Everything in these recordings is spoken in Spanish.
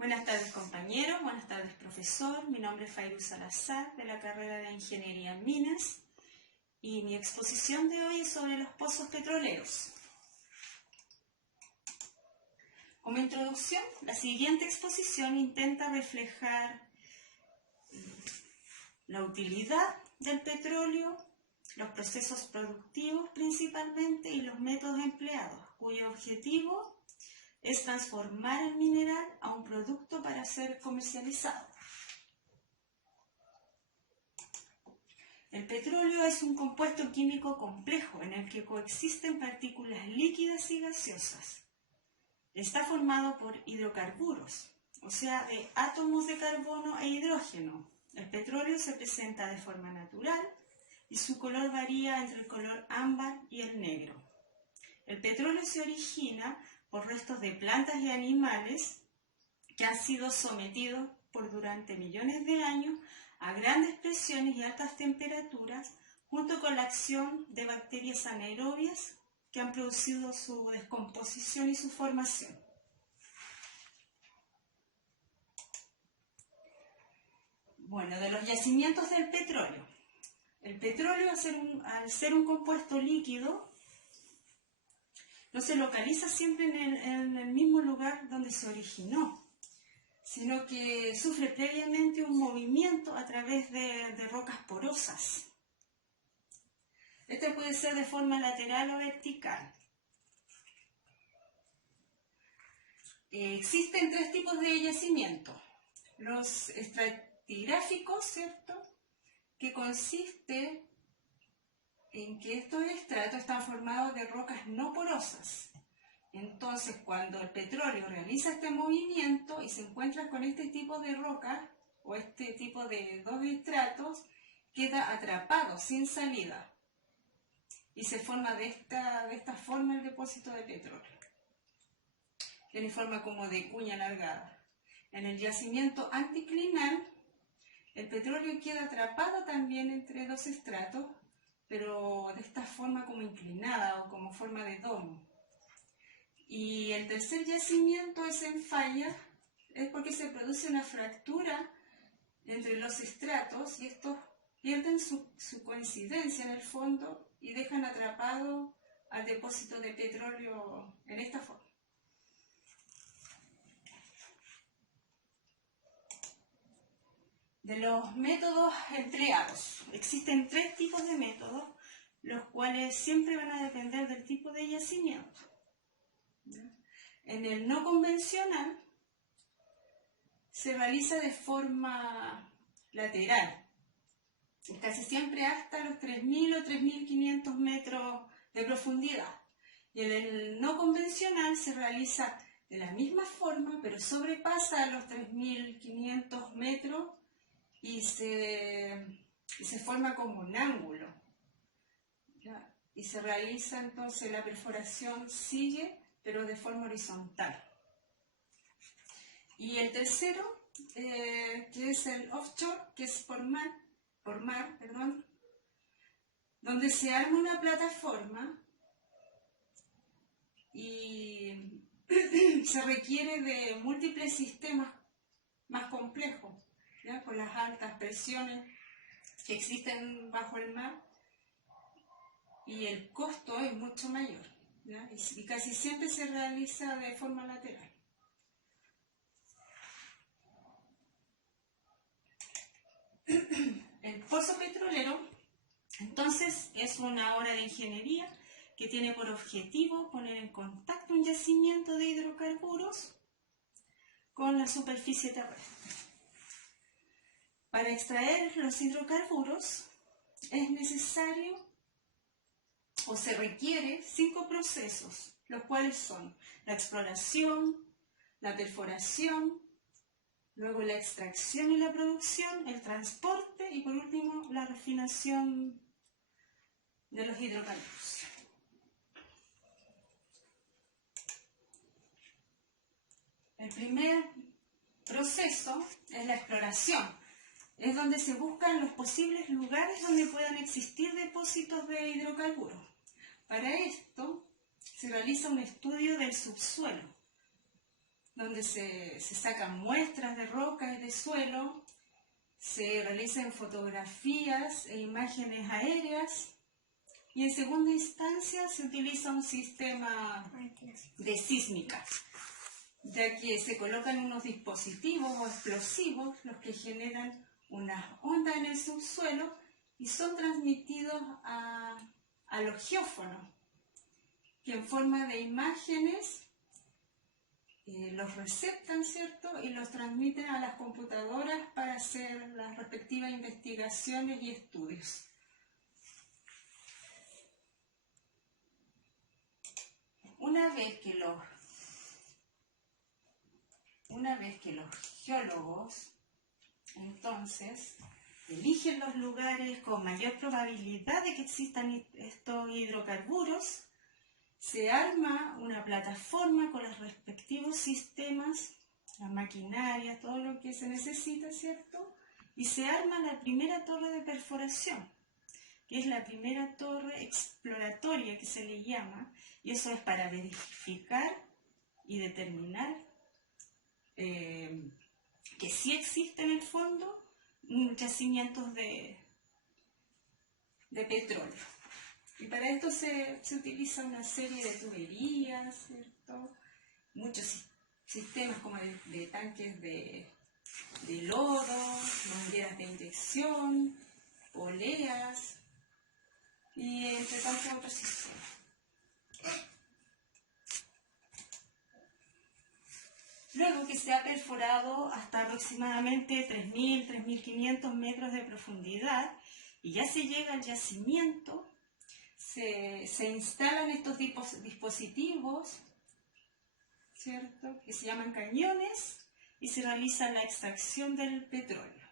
Buenas tardes compañeros, buenas tardes profesor, mi nombre es Fayru Salazar de la carrera de Ingeniería en Minas y mi exposición de hoy es sobre los pozos petroleros. Como introducción, la siguiente exposición intenta reflejar la utilidad del petróleo, los procesos productivos principalmente y los métodos empleados, cuyo objetivo es transformar el mineral a un producto para ser comercializado. El petróleo es un compuesto químico complejo en el que coexisten partículas líquidas y gaseosas. Está formado por hidrocarburos, o sea, de átomos de carbono e hidrógeno. El petróleo se presenta de forma natural y su color varía entre el color ámbar y el negro. El petróleo se origina por restos de plantas y animales que han sido sometidos durante millones de años a grandes presiones y altas temperaturas, junto con la acción de bacterias anaerobias que han producido su descomposición y su formación. Bueno, de los yacimientos del petróleo. El petróleo, al ser un compuesto líquido, no se localiza siempre en el mismo lugar donde se originó, sino que sufre previamente un movimiento a través de rocas porosas. Este puede ser de forma lateral o vertical. Existen tres tipos de yacimientos. Los estratigráficos, ¿cierto?, que consiste en que estos estratos están formados de rocas no porosas. Entonces, cuando el petróleo realiza este movimiento y se encuentra con este tipo de roca o este tipo de dos estratos, queda atrapado, sin salida. Y se forma de esta forma el depósito de petróleo. Tiene forma como de cuña alargada. En el yacimiento anticlinal, el petróleo queda atrapado también entre dos estratos, pero de esta forma como inclinada o como forma de domo. Y el tercer yacimiento es en falla, es porque se produce una fractura entre los estratos y estos pierden su coincidencia en el fondo y dejan atrapado al depósito de petróleo en esta forma. De los métodos empleados, existen tres tipos de métodos, los cuales siempre van a depender del tipo de yacimiento. En el no convencional se realiza de forma lateral, casi siempre hasta los 3.000 o 3.500 metros de profundidad. Y en el no convencional se realiza de la misma forma, pero sobrepasa los 3.500 metros y se forma como un ángulo. ¿Ya? Y se realiza entonces la perforación, sigue, pero de forma horizontal. Y el tercero, que es el offshore, que es por mar, donde se arma una plataforma y se requiere de múltiples sistemas más complejos, ¿ya?, por las altas presiones que existen bajo el mar, y el costo es mucho mayor, ¿ya?, y casi siempre se realiza de forma lateral. El pozo petrolero, entonces, es una obra de ingeniería que tiene por objetivo poner en contacto un yacimiento de hidrocarburos con la superficie terrestre. Para extraer los hidrocarburos es necesario o se requiere 5 procesos, los cuales son la exploración, la perforación, luego la extracción y la producción, el transporte y por último la refinación de los hidrocarburos. El primer proceso es la exploración. Es donde se buscan los posibles lugares donde puedan existir depósitos de hidrocarburos. Para esto se realiza un estudio del subsuelo. donde se sacan muestras de rocas y de suelo, se realizan fotografías e imágenes aéreas y en segunda instancia se utiliza un sistema de sísmica, ya que se colocan unos dispositivos o explosivos los que generan unas ondas en el subsuelo y son transmitidos a los geófonos, que en forma de imágenes los receptan, ¿cierto? Y los transmiten a las computadoras para hacer las respectivas investigaciones y estudios. Una vez que los geólogos entonces eligen los lugares con mayor probabilidad de que existan estos hidrocarburos, se arma una plataforma con los respectivos sistemas, la maquinaria, todo lo que se necesita, ¿cierto? Y se arma la primera torre de perforación, que es la primera torre exploratoria que se le llama, y eso es para verificar y determinar que sí existe en el fondo yacimientos de petróleo. Y para esto se utiliza una serie de tuberías, ¿cierto? Muchos sistemas como de tanques de lodo, mangueras de inyección, poleas y entre tantos otros sistemas. Luego que se ha perforado hasta aproximadamente 3.000, 3.500 metros de profundidad y ya se llega al yacimiento, se instalan estos dispositivos, ¿cierto?, que se llaman cañones y se realiza la extracción del petróleo.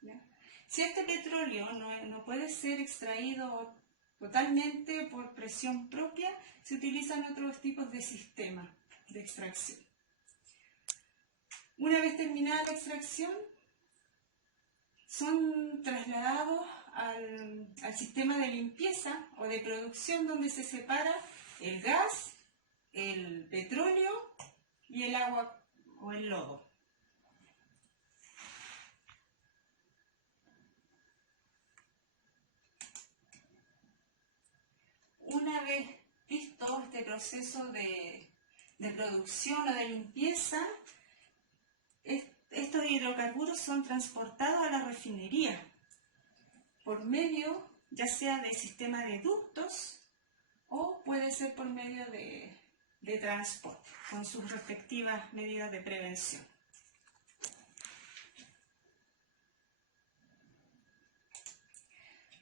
¿Ya? Si este petróleo no puede ser extraído totalmente por presión propia, se utilizan otros tipos de sistemas de extracción. Una vez terminada la extracción, son trasladados al sistema de limpieza o de producción donde se separa el gas, el petróleo y el agua o el lodo. Una vez visto este proceso de producción o de limpieza, estos hidrocarburos son transportados a la refinería por medio ya sea de sistema de ductos o puede ser por medio de transporte con sus respectivas medidas de prevención.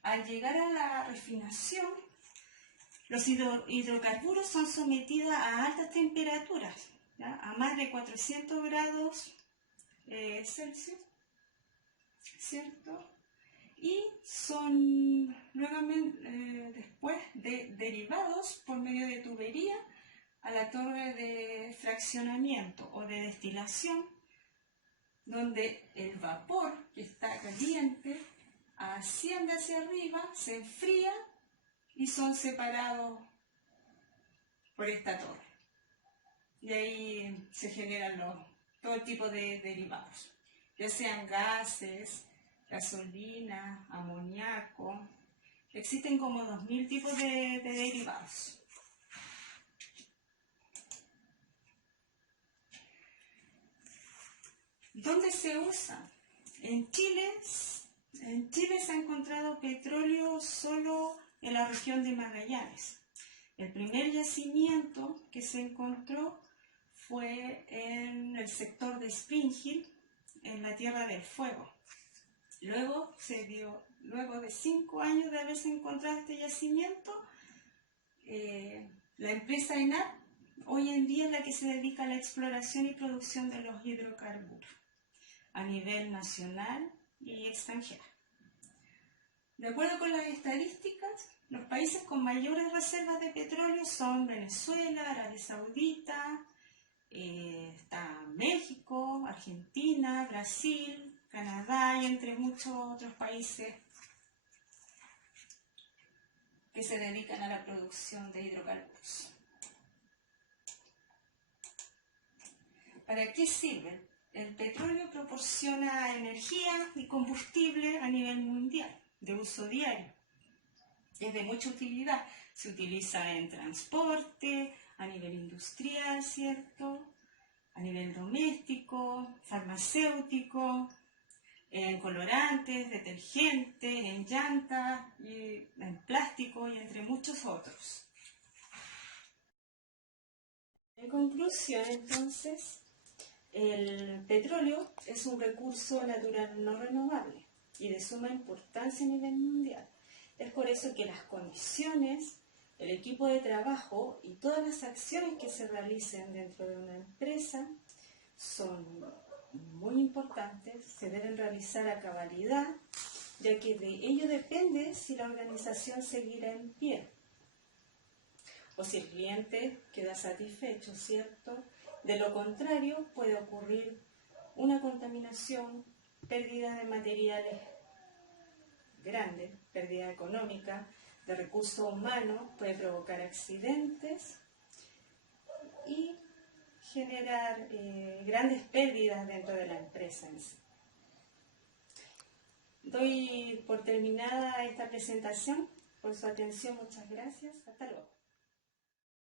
Al llegar a la refinación, los hidrocarburos son sometidos a altas temperaturas, ¿ya?, a más de 400 grados Celsius, ¿cierto? Y son nuevamente después derivados por medio de tubería a la torre de fraccionamiento o de destilación, donde el vapor que está caliente asciende hacia arriba, se enfría y son separados por esta torre. Y ahí se generan todo tipo de derivados, ya sean gases, gasolina, amoníaco. Existen como 2.000 tipos de derivados. ¿Dónde se usa? En Chile se ha encontrado petróleo solo en la región de Magallanes. El primer yacimiento que se encontró fue en el sector de Spring Hill, en la Tierra del Fuego. Luego de 5 años de haberse encontrado este yacimiento, la empresa ENAP hoy en día es la que se dedica a la exploración y producción de los hidrocarburos a nivel nacional y extranjero. De acuerdo con las estadísticas, los países con mayores reservas de petróleo son Venezuela, Arabia Saudita, está México, Argentina, Brasil, Canadá y entre muchos otros países que se dedican a la producción de hidrocarburos. ¿para qué sirve? El petróleo proporciona energía y combustible a nivel mundial, de uso diario. Es de mucha utilidad. Se utiliza en transporte, a nivel industrial, ¿cierto? A nivel doméstico, farmacéutico, en colorantes, detergentes, en llantas, en plástico y entre muchos otros. En conclusión, entonces, el petróleo es un recurso natural no renovable y de suma importancia a nivel mundial. Es por eso que las condiciones, el equipo de trabajo y todas las acciones que se realicen dentro de una empresa son muy importantes, se deben realizar a cabalidad, ya que de ello depende si la organización seguirá en pie o si el cliente queda satisfecho, ¿cierto? De lo contrario, puede ocurrir una contaminación, pérdida de materiales grandes, pérdida económica, de recursos humanos, puede provocar accidentes y generar grandes pérdidas dentro de la empresa en sí. Doy por terminada esta presentación. Por su atención, muchas gracias. Hasta luego.